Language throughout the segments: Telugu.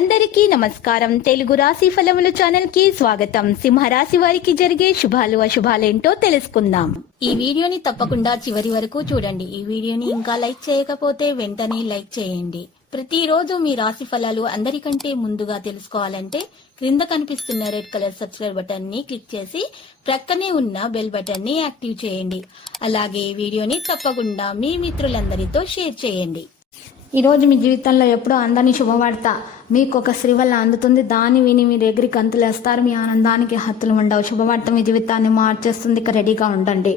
అందరికీ నమస్కారం. తెలుగు రాశి ఫలముల ఛానల్ కి స్వాగతం. సింహరాశి వారికి జరిగే శుభాలు అశుభాలేంటో తెలుసుకుందాం. ఈ వీడియోని తప్పకుండా చివరి వరకు చూడండి. ఈ వీడియోని ఇంకా లైక్ చేయకపోతే వెంటనే లైక్ చేయండి. ప్రతిరోజు మీ రాశి ఫలాలు అందరికంటే ముందుగా తెలుసుకోవాలంటే క్రింద కనిపిస్తున్న రెడ్ కలర్ సబ్స్క్రైబ్ బటన్ ని క్లిక్ చేసి ప్రక్కనే ఉన్న బెల్ బటన్ ని యాక్టివ్ చేయండి. అలాగే ఈ వీడియోని తప్పకుండా మీ మిత్రులందరితో షేర్ చేయండి. ఈ రోజు మీ జీవితంలో ఎప్పుడో అందని శుభవార్త మీకు ఒక స్త్రీ వల్ల అందుతుంది. దాన్ని విని మీరు ఎగిరి గంతులేస్తారు. మీ ఆనందానికి హద్దులు ఉండవు. శుభవార్త మీ జీవితాన్ని మార్చేస్తుంది. ఇక రెడీగా ఉండండి.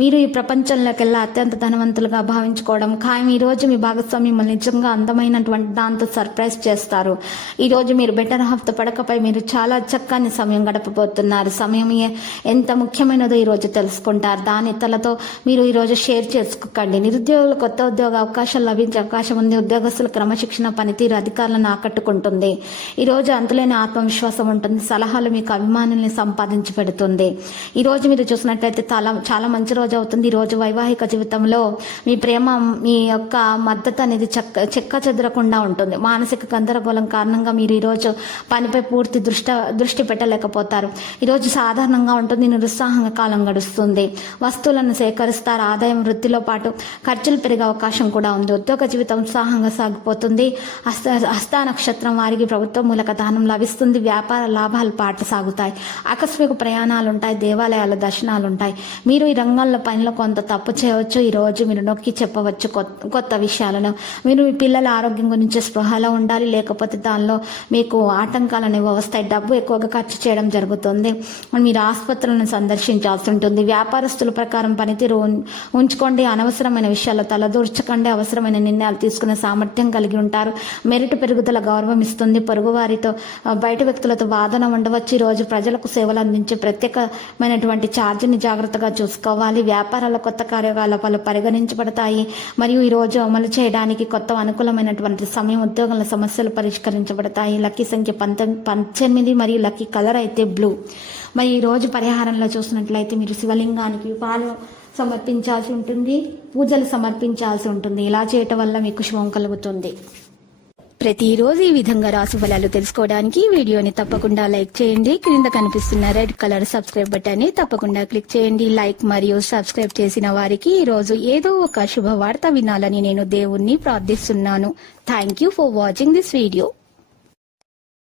మీరు ఈ ప్రపంచంలోకెల్లా అత్యంత ధనవంతులుగా భావించుకోవడం ఖాయం. ఈ రోజు మీ భాగస్వామి మిమ్మల్ని నిజంగా అందమైనటువంటి దాంతో సర్ప్రైజ్ చేస్తారు. ఈ రోజు మీరు బెటర్ హాఫ్ తో పడకపై మీరు చాలా చక్కని సమయం గడపబోతున్నారు. సమయం ఎంత ముఖ్యమైనదో ఈ రోజు తెలుసుకుంటారు. దాని ఇతరులతో మీరు ఈ రోజు షేర్ చేసుకోకండి. నిరుద్యోగులు కొత్త ఉద్యోగ అవకాశాలు లభించే అవకాశం ఉంది. ఉద్యోగస్తుల క్రమశిక్షణ పనితీరు అధికారులను ఆకట్టుకుంటుంది. ఈ రోజు అంతులేని ఆత్మవిశ్వాసం ఉంటుంది. సలహాలు మీకు అభిమానుల్ని సంపాదించి పెడుతుంది. ఈ రోజు మీరు చూసినట్లయితే చాలా మంచి రోజు అవుతుంది. ఈ రోజు వైవాహిక జీవితంలో మీ ప్రేమ మీ యొక్క మద్దతు అనేది చెక్క చెదరకుండా ఉంటుంది. మానసిక గందరగోళం కారణంగా మీరు ఈరోజు పనిపై పూర్తి దృష్టి పెట్టలేకపోతారు. ఈరోజు సాధారణంగా ఉంటుంది. నిరుత్సాహంగా కాలం గడుస్తుంది. వస్తువులను సేకరిస్తారు. ఆదాయం వృద్ధిలో పాటు ఖర్చులు పెరిగే అవకాశం కూడా ఉంది. ఉద్యోగ జీవితం ఉత్సాహంగా సాగిపోతుంది. హస్త నక్షత్రం వారికి ప్రభుత్వ మూలక దానం లభిస్తుంది. వ్యాపార లాభాలు పాటు సాగుతాయి. ఆకస్మిక ప్రయాణాలు ఉంటాయి. దేవాలయాల దర్శనాలు ఉంటాయి. మీరు ఈ రంగంలో పనిలో కొంత తప్పు చేయవచ్చు. ఈ రోజు మీరు నొక్కి చెప్పవచ్చు కొత్త విషయాలను. మీరు మీ పిల్లల ఆరోగ్యం గురించి స్పృహలో ఉండాలి. లేకపోతే దానిలో మీకు ఆటంకాలు అనేవి వస్తాయి. డబ్బు ఎక్కువగా ఖర్చు చేయడం జరుగుతుంది. మీరు ఆసుపత్రులను సందర్శించాల్సి ఉంటుంది. వ్యాపారస్తుల ప్రకారం పనితీరు ఉంచుకోండి. అనవసరమైన విషయాల్లో తలదూర్చకండి. అవసరమైన నిర్ణయాలు తీసుకునే సామర్థ్యం కలిగి ఉంటారు. మెరిట్ పెరుగుదల గౌరవం ఇస్తుంది. పొరుగువారితో బయట వ్యక్తులతో వాదన ఉండవచ్చు. ఈ రోజు ప్రజలకు సేవలు అందించే ప్రత్యేకమైనటువంటి ఛార్జీని జాగ్రత్తగా చూసుకోవాలి. వ్యాపారాల కొత్త కార్యకలాపాలు పరిగణించబడతాయి. మరియు ఈ రోజు అమలు చేయడానికి కొత్త అనుకూలమైనటువంటి సమయం. ఉద్యోగాల సమస్యలు పరిష్కరించబడతాయి. లక్కీ సంఖ్య 18 మరియు లక్కీ కలర్ అయితే బ్లూ. మరి ఈ రోజు పరిహారంలో చూసినట్లయితే మీరు శివలింగానికి పాలు సమర్పించాల్సి ఉంటుంది. పూజలు సమర్పించాల్సి ఉంటుంది. ఇలా చేయటం వల్ల మీకు శుభం కలుగుతుంది. ప్రతిరోజు ఈ విధంగా రాశి ఫలాలు తెలుసుకోవడానికి వీడియోని తప్పకుండా లైక్ చేయండి. క్రింద కనిపిస్తున్న రెడ్ కలర్ సబ్స్క్రైబ్ బటన్ ని తప్పకుండా క్లిక్ చేయండి. లైక్ మరియు సబ్స్క్రైబ్ చేసిన వారికి ఈ రోజు ఏదో ఒక శుభవార్త వినాలని నేను దేవుణ్ణి ప్రార్థిస్తున్నాను. Thank you for watching this video.